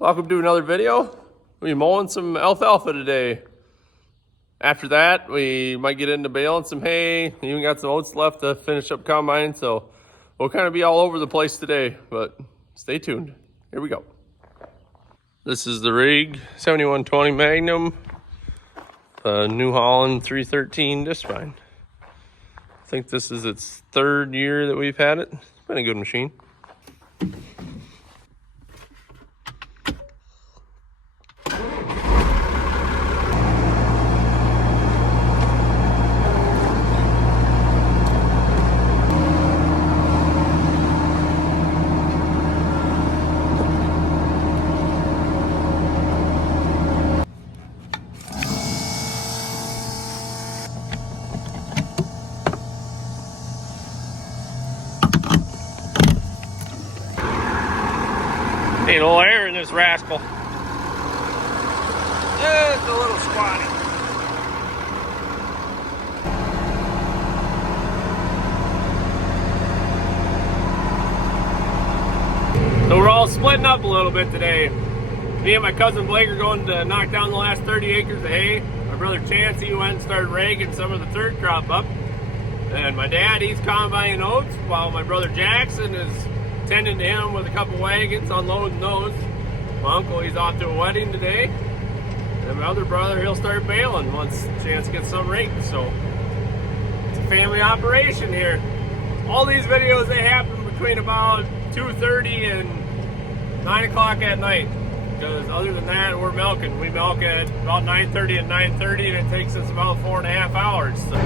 Welcome to another video. We'll be mowing some alfalfa today. After that, we might get into baling some hay. Even got some oats left to finish up combine, so we'll kind of be all over the place today, but stay tuned. Here we go. This is the rig 7120 Magnum, New Holland 313 discbine. I think this is its third year that we've had it. It's been a good machine. Ain't no air in this rascal. Just a little squatty. So we're all splitting up a little bit today. Me and my cousin Blake are going to knock down the last 30 acres of hay. My brother Chance, he went and started raking some of the third crop up. And my dad, he's combining oats, while my brother Jackson is tending to him with a couple wagons, unloading those. My uncle, he's off to a wedding today. And my other brother, he'll start baling once Chance gets some raked. So it's a family operation here. All these videos, they happen between about 2:30 and 9 o'clock at night. Because other than that, we're milking. We milk at about 9:30 and 9:30, and it takes us about 4.5 hours. So.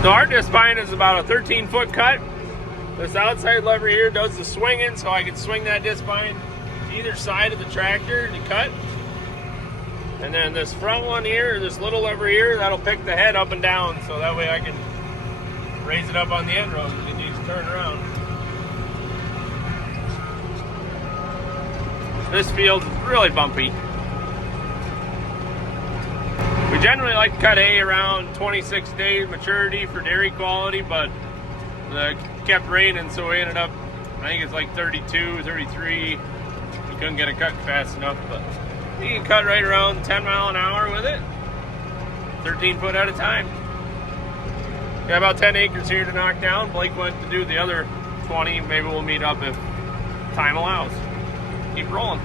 So our discbine is about a 13-foot cut. This outside lever here does the swinging, so I can swing that discbine to either side of the tractor to cut. And then this front one here, this little lever here, that'll pick the head up and down, so that way I can raise it up on the end rows if it needs to turn around. This field is really bumpy. We generally like to cut hay around 26 days maturity for dairy quality, but it kept raining, so we ended up, I think it's like 32, 33. We couldn't get it cut fast enough, but you can cut right around 10 mile an hour with it, 13 foot at a time. Got about 10 acres here to knock down. Blake went to do the other 20. Maybe we'll meet up if time allows. Keep rolling.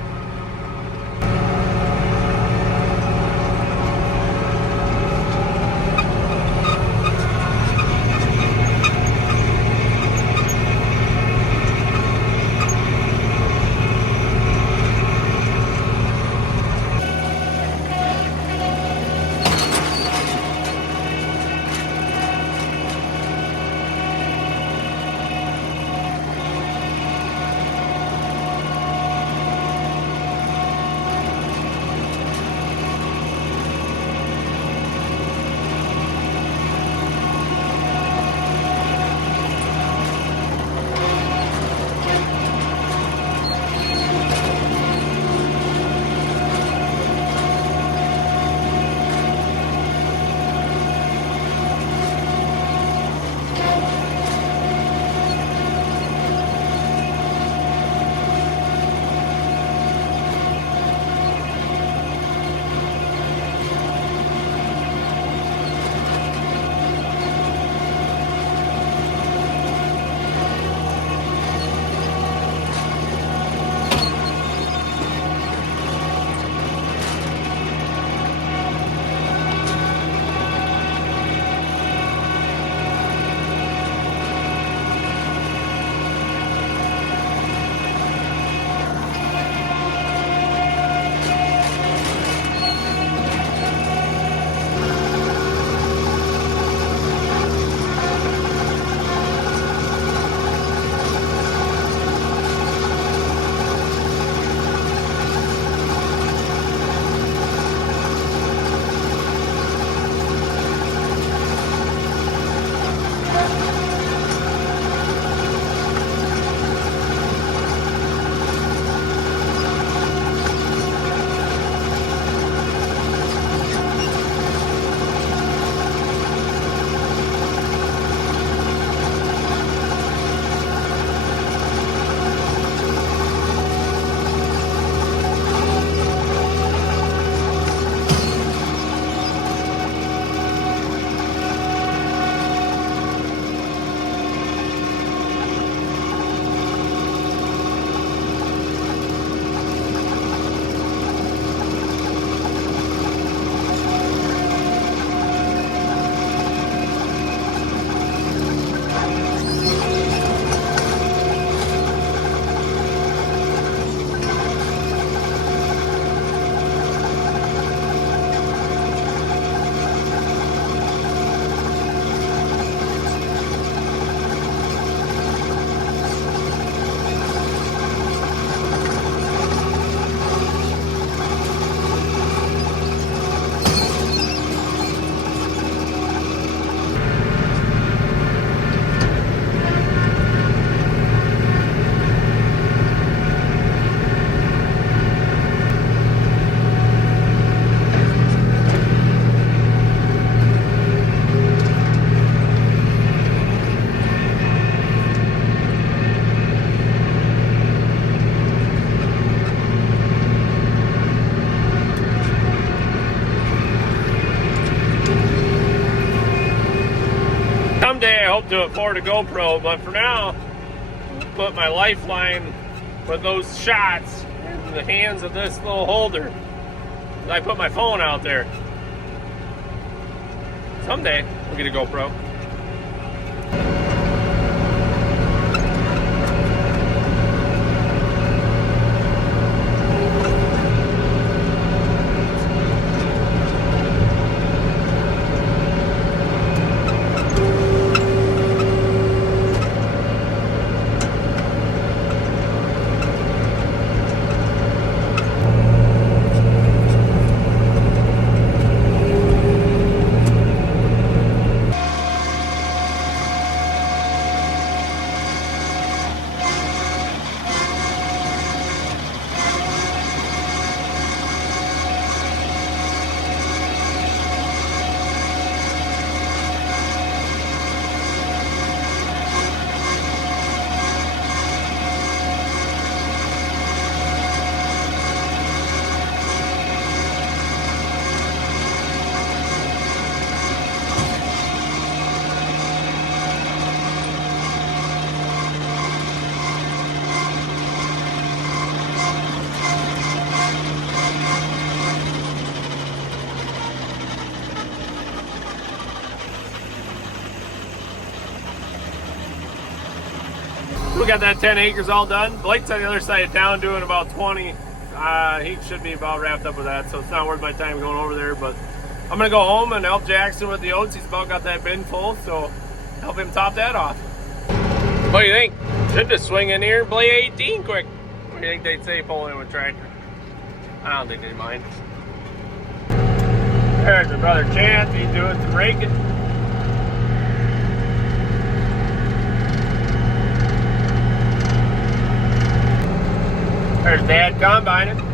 do it for the GoPro, but for now, put my lifeline with those shots in the hands of this little holder. I put my phone out there. Someday, we'll get a GoPro. We got that 10 acres all done. Blake's on the other side of town doing about 20. He should be about wrapped up with that, so it's not worth my time going over there. But I'm gonna go home and help Jackson with the oats. He's about got that bin full, so help him top that off. What do you think? Should just swing in here and play 18 quick. What do you think they'd say pulling in with tractor? I don't think they'd mind. There's my brother Chance. He's doing some raking. There's Dad combining.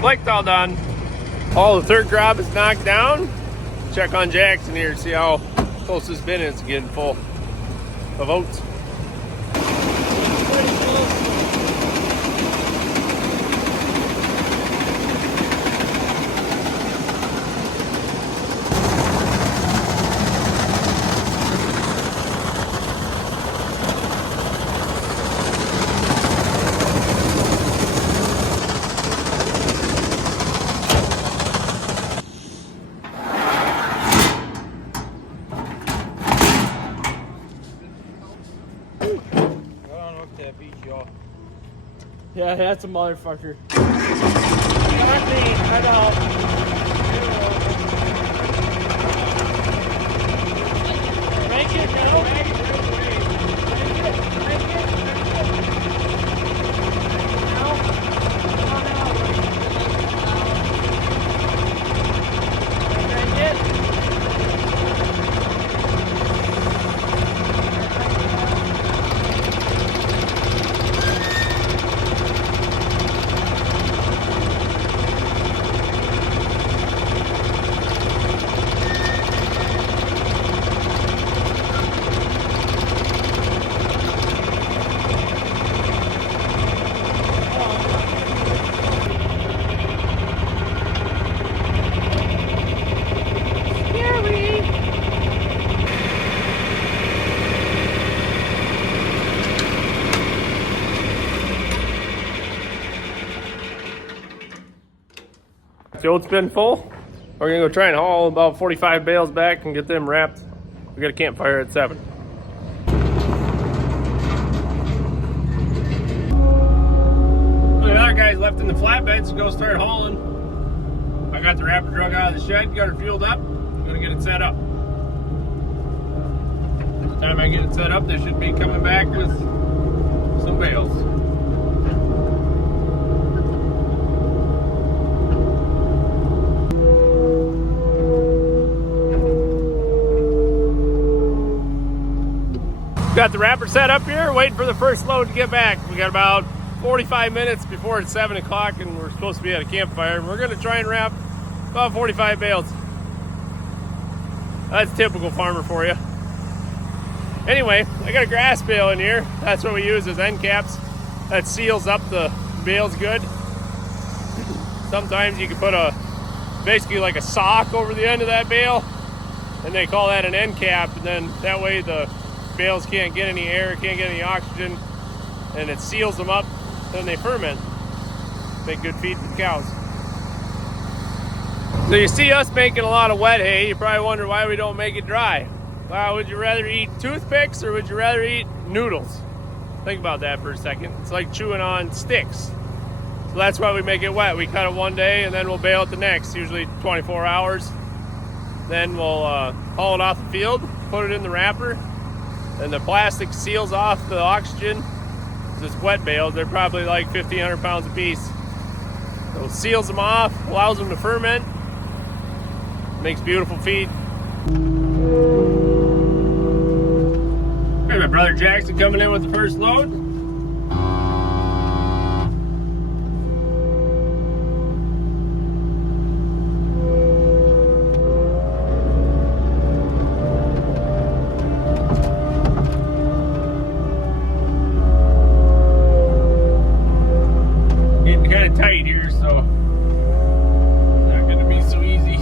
Blake's all done. All the third crop is knocked down. Check on Jackson here to see how close this bin is to getting full of oats. Yeah, that's a motherfucker. Not me, I know. Make it, The oats bin full. We're gonna go try and haul about 45 bales back and get them wrapped. We got a campfire at 7. Another guy's left in the flatbed, so go start hauling. I got the wrapper drug out of the shed, got her fueled up. I'm gonna get it set up. By the time I get it set up, they should be coming back with some bales. Got the wrapper set up here, waiting for the first load to get back. We got about 45 minutes before it's 7 o'clock and we're supposed to be at a campfire. We're gonna try and wrap about 45 bales. That's typical farmer for you. Anyway, I got a grass bale in here. That's what we use as end caps. That seals up the bales good. Sometimes you can put basically like a sock over the end of that bale, and they call that an end cap, and then that way the bales can't get any air, can't get any oxygen, and it seals them up, then they ferment. Make good feed for the cows. So you see us making a lot of wet hay, you probably wonder why we don't make it dry. Wow, would you rather eat toothpicks or would you rather eat noodles? Think about that for a second. It's like chewing on sticks. So that's why we make it wet. We cut it one day and then we'll bale it the next, usually 24 hours. Then we'll haul it off the field, put it in the wrapper, and the plastic seals off the oxygen. It's wet bales, they're probably like 1,500 pounds a piece. So it seals them off, allows them to ferment, makes beautiful feed. Okay, my brother Jackson coming in with the first load. Tight here, so not gonna be so easy.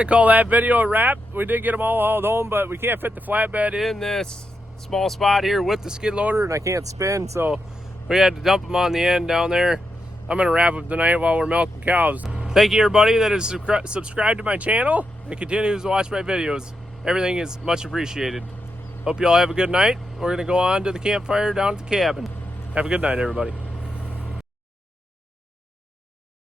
gonna call that video a wrap. We did get them all hauled home, but we can't fit the flatbed in this small spot here with the skid loader, and I can't spin, so we had to dump them on the end down there. I'm gonna wrap up tonight while we're milking cows. Thank you everybody that is subscribed to my channel and continues to watch my videos. Everything is much appreciated. Hope you all have a good night. We're gonna go on to the campfire down at the cabin. Have a good night, everybody.